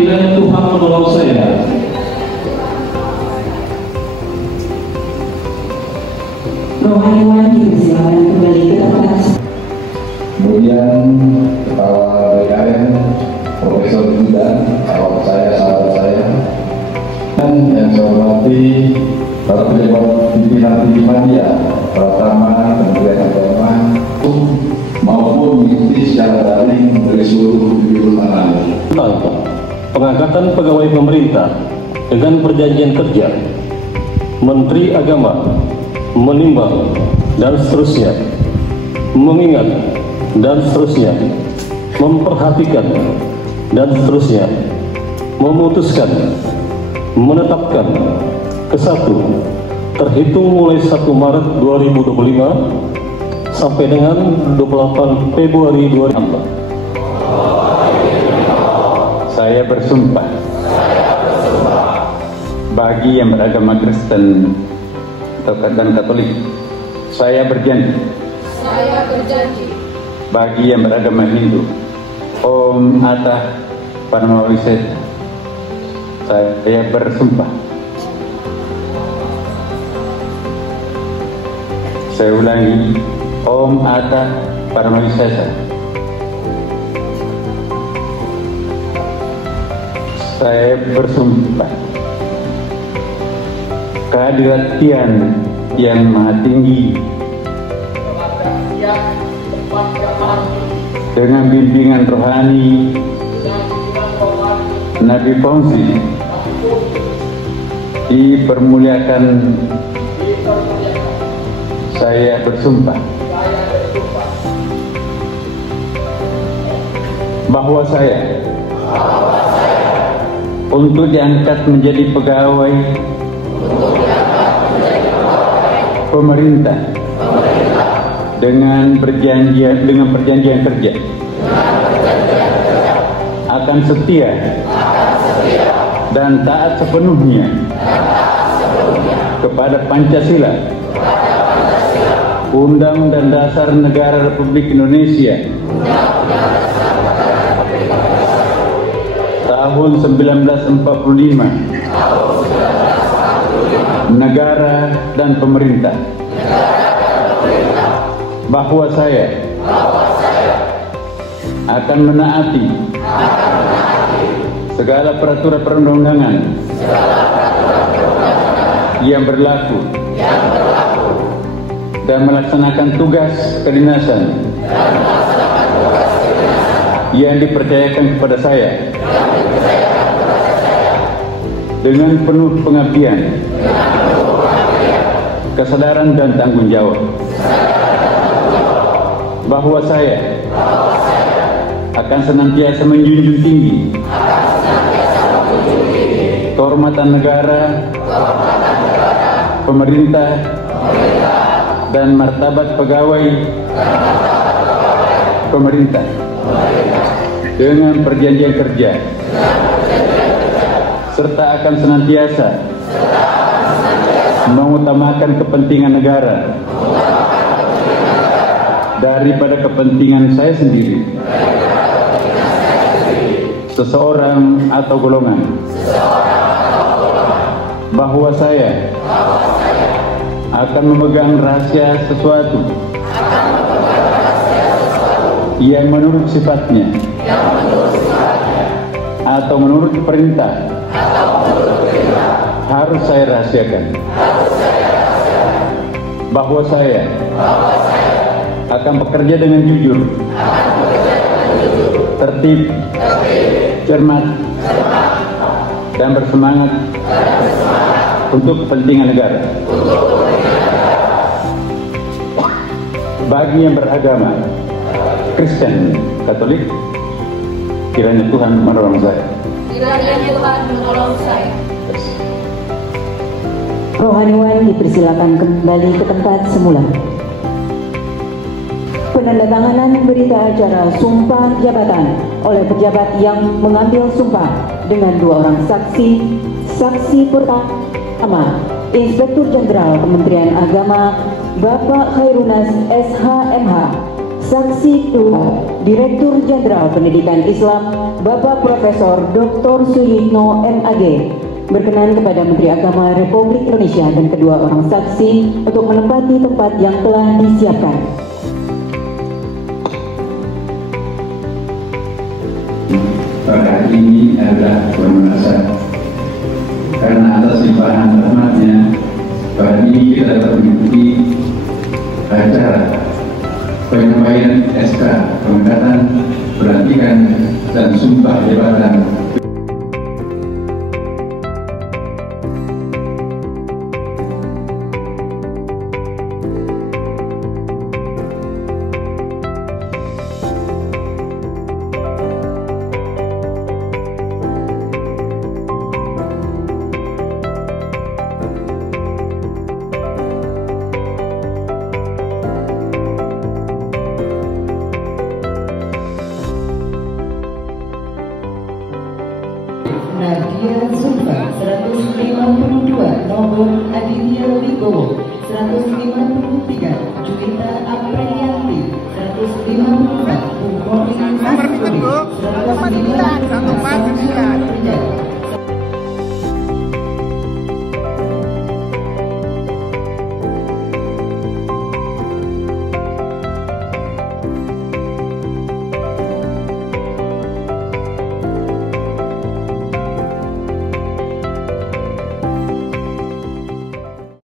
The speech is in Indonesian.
kiranya Tuhan menolong saya. Rohaniwan dipersilakan kembali ke tempat. Kemudian Kepala BKN Profesor Judan, sahabat saya, dan yang saya hormati para pejabat pimpinan media, pertama Kementerian Agama maupun mengikuti secara daring dari seluruh penjuru tanah air. Pengangkatan pegawai pemerintah dengan perjanjian kerja, Menteri Agama menimbang dan seterusnya, mengingat dan seterusnya, memperhatikan dan seterusnya, memutuskan, menetapkan ke-1 terhitung mulai 1 Maret 2025 sampai dengan 28 Februari 2024. Saya bersumpah bagi yang beragama Kristen dan Katolik, saya berjanji bagi yang beragama Hindu, Om Atah Paramawisesa, saya bersumpah. Saya ulangi, Om Atah Paramawisesa, saya bersumpah kehadirat yang Maha Tinggi dengan bimbingan rohani Nabi Fauzi dipermuliakan. Saya bersumpah bahwa saya untuk diangkat menjadi pegawai pemerintah dengan perjanjian kerja akan setia dan taat sepenuhnya kepada Pancasila, Undang-Undang Dasar Negara Republik Indonesia tahun 1945, negara dan pemerintah, bahwa saya akan menaati segala peraturan perundang-undangan yang berlaku dan melaksanakan tugas kedinasan yang dipercayakan kepada saya dengan penuh pengabdian, kesadaran dan tanggung jawab, bahwa saya akan senantiasa menjunjung tinggi kehormatan negara, pemerintah, dan martabat pegawai pemerintah dengan perjanjian kerja, serta akan senantiasa mengutamakan kepentingan negara daripada kepentingan saya sendiri, seseorang atau golongan, bahwa saya akan memegang rahasia sesuatu yang menurut sifatnya atau menurut perintah harus saya rahasiakan, bahwa saya akan bekerja dengan jujur, tertib, cermat, dan bersemangat untuk kepentingan negara. Bagi yang beragama Kristen, Katolik, kiranya Tuhan menolong saya. Kiranya Tuhan menolong saya. Rohaniwan dipersilakan kembali ke tempat semula. Penandatanganan berita acara sumpah jabatan oleh pejabat yang mengambil sumpah dengan 2 orang saksi. Saksi pertama, Inspektur Jenderal Kementerian Agama Bapak Khairunas SH MH. Saksi kedua, Direktur Jenderal Pendidikan Islam Bapak Profesor Dr. Suyitno MAG berkenan kepada Menteri Agama Republik Indonesia dan kedua orang saksi untuk menempati tempat yang telah disiapkan. Pada hari ini adalah bermunasab karena atas limpahan rahmatnya pada ini kita dapat mengikuti acara penyampaian SK pengangkatan pelantikan dan sumpah jabatan. Nadia Zulfa 152, nomor Aditya Wibowo 152.